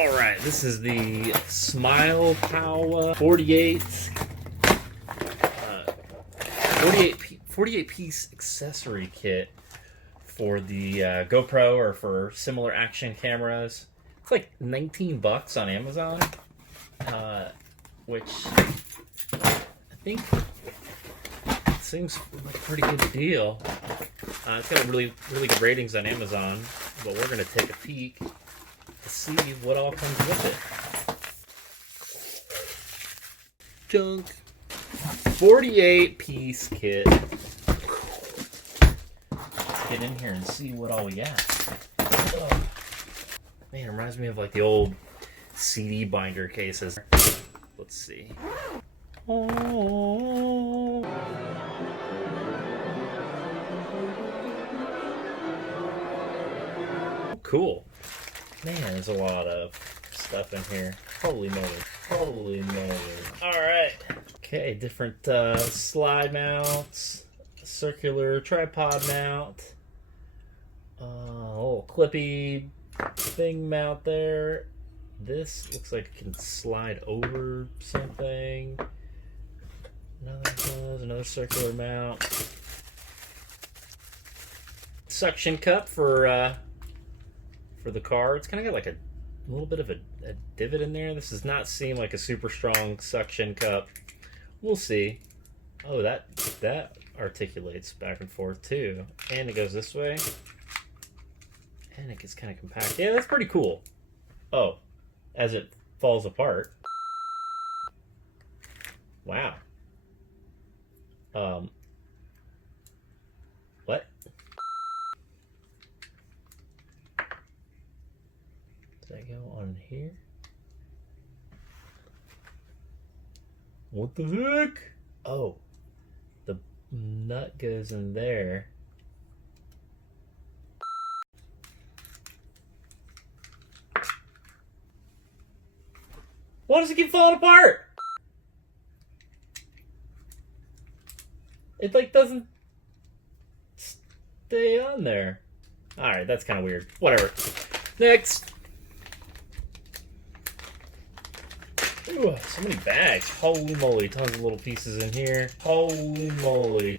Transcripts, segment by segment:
Alright, this is the SmilePowo 48 piece accessory kit for the GoPro or for similar action cameras. It's like 19 bucks on Amazon, which I think seems like a pretty good deal. It's got really good ratings on Amazon, but we're going to take a peek to see what all comes with it. Junk. 48 piece kit. Let's get in here and see what all we got. Oh. Man, it reminds me of like the old CD binder cases. Let's see. Oh. Cool. Man, there's a lot of stuff in here. Holy moly. Holy moly. Alright. Okay, different slide mounts, circular tripod mount, a little clippy thing mount there. This looks like it can slide over something. Another circular mount. Suction cup for the car. It's kind of got like a little bit of a divot in there. This does not seem like a super strong suction cup. We'll see. Oh, that articulates back and forth too. And it goes this way. And it gets kind of compact. Yeah, that's pretty cool. Oh, as it falls apart. Wow. What? Does that go on here? What the heck? Oh, the nut goes in there. Why does it keep falling apart? It like doesn't stay on there. Alright, that's kind of weird. Whatever. Next. Ooh, so many bags. Holy moly. Tons of little pieces in here. Holy moly.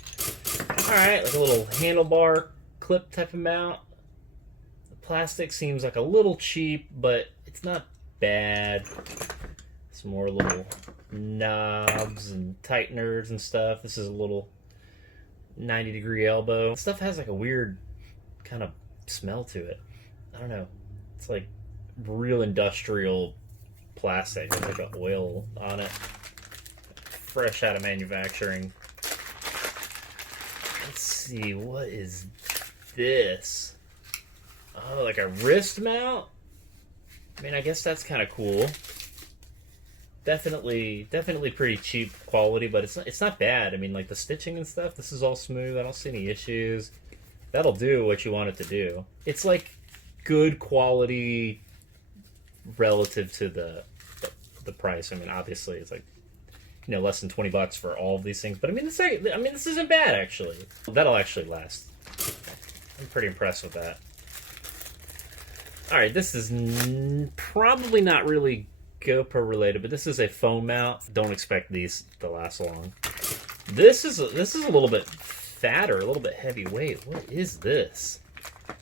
Alright, like a little handlebar clip type of mount. The plastic seems like a little cheap, but it's not bad. Some more little knobs and tighteners and stuff. This is a little 90-degree elbow. This stuff has like a weird kind of smell to it. I don't know. It's like real industrial plastic. There's like an oil on it. Fresh out of manufacturing. Let's see, what is this? Oh, like a wrist mount? I mean, I guess that's kind of cool. Definitely pretty cheap quality, but it's not bad. I mean, like the stitching and stuff, this is all smooth. I don't see any issues. That'll do what you want it to do. It's like good quality relative to the price. I mean, obviously it's like, you know, less than 20 bucks for all of these things, but I mean, this isn't bad actually. That'll actually last. I'm pretty impressed with that. All right, this is probably not really GoPro related, but this is a phone mount. Don't expect these to last long. This is a little bit fatter, a little bit heavyweight. What is this?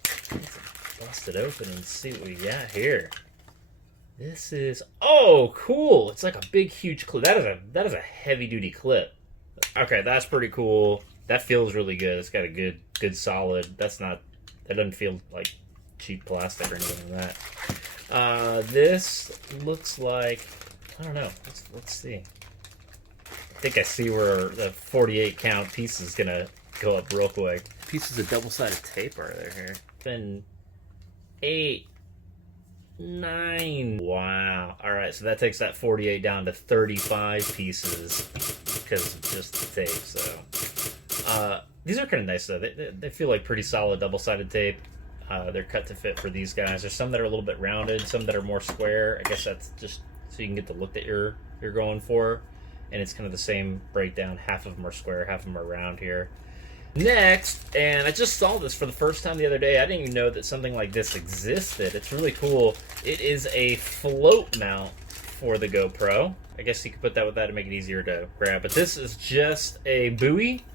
Let's bust it open and see what we got here. This is, oh, cool. It's like a big, huge clip. That is a heavy-duty clip. Okay, that's pretty cool. That feels really good. It's got a good solid. That doesn't feel like cheap plastic or anything like that. This looks like, I don't know. Let's see. I think I see where the 48 count piece is gonna go up real quick. Pieces of double-sided tape are there here. Been 8, 9. Wow. All right, so that takes that 48 down to 35 pieces because of just the tape. So these are kind of nice though. They feel like pretty solid double-sided tape. They're cut to fit for these guys. There's some that are a little bit rounded, some that are more square. I guess that's just so you can get the look that you're going for. And it's kind of the same breakdown. Half of them are square, half of them are round here. Next, and I just saw this for the first time the other day. I didn't even know that something like this existed. It's really cool. It is a float mount for the GoPro. I guess you could put that with that to make it easier to grab. But this is just a buoy,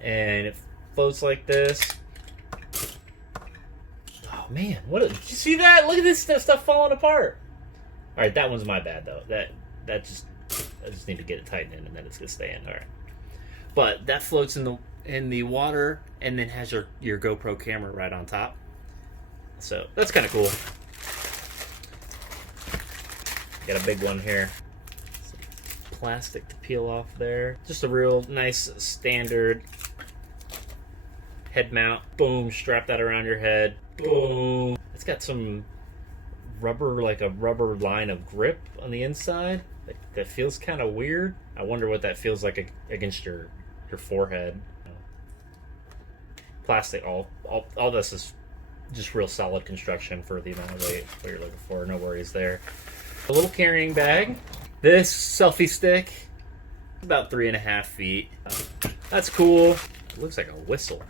and it floats like this. Oh man, did you see that? Look at this stuff falling apart. All right, that one's my bad though. I just need to get it tightened in, and then it's gonna stay in. All right, but that floats in the water, and then has your GoPro camera right on top. So that's kind of cool. Got a big one here. Some plastic to peel off there. Just a real nice standard head mount. Boom, strap that around your head. Boom. It's got some rubber, like a rubber line of grip on the inside. That feels kind of weird. I wonder what that feels like against your forehead. Plastic, all this is just real solid construction for the amount of weight what you're looking for. No worries there. A little carrying bag. This selfie stick, about 3.5 feet. That's cool. It looks like a whistle.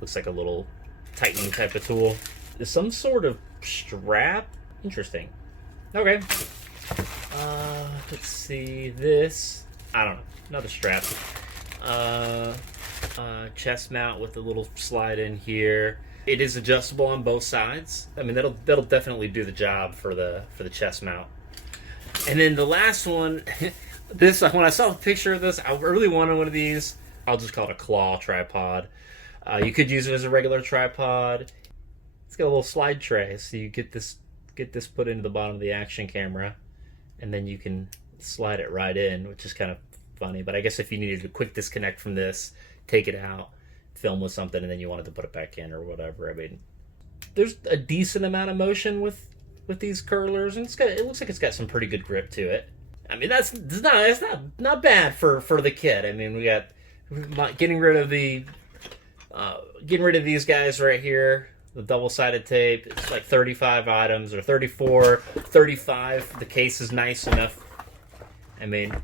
Looks like a little tightening type of tool. There's some sort of strap. Interesting. Okay. Let's see this. I don't know. Another strap. Chest mount with a little slide in here. It is adjustable on both sides. I mean, that'll definitely do the job for the chest mount. And then the last one, this, when I saw the picture of this, I really wanted one of these. I'll just call it a claw tripod. You could use it as a regular tripod. It's got a little slide tray, so you get this put into the bottom of the action camera, and then you can slide it right in, which is kind of funny. But I guess if you needed a quick disconnect from this, take it out, film with something, and then you wanted to put it back in or whatever. I mean, there's a decent amount of motion with these curlers, and it looks like it's got some pretty good grip to it. I mean, that's not bad for the kit. I mean, we got getting rid of these guys right here. The double-sided tape. It's like 35 items, or 34, 35. The case is nice enough. I mean,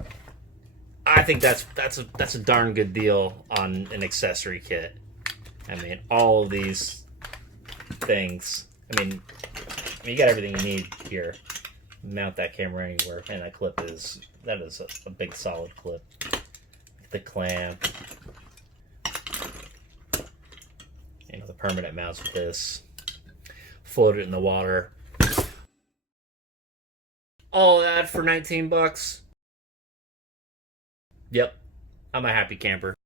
I think that's a darn good deal on an accessory kit. I mean, all of these things. I mean, you got everything you need here. Mount that camera anywhere, and that clip is a big solid clip. The clamp. You know, the permanent mounts with this. Float it in the water. All that for $19. Yep, I'm a happy camper.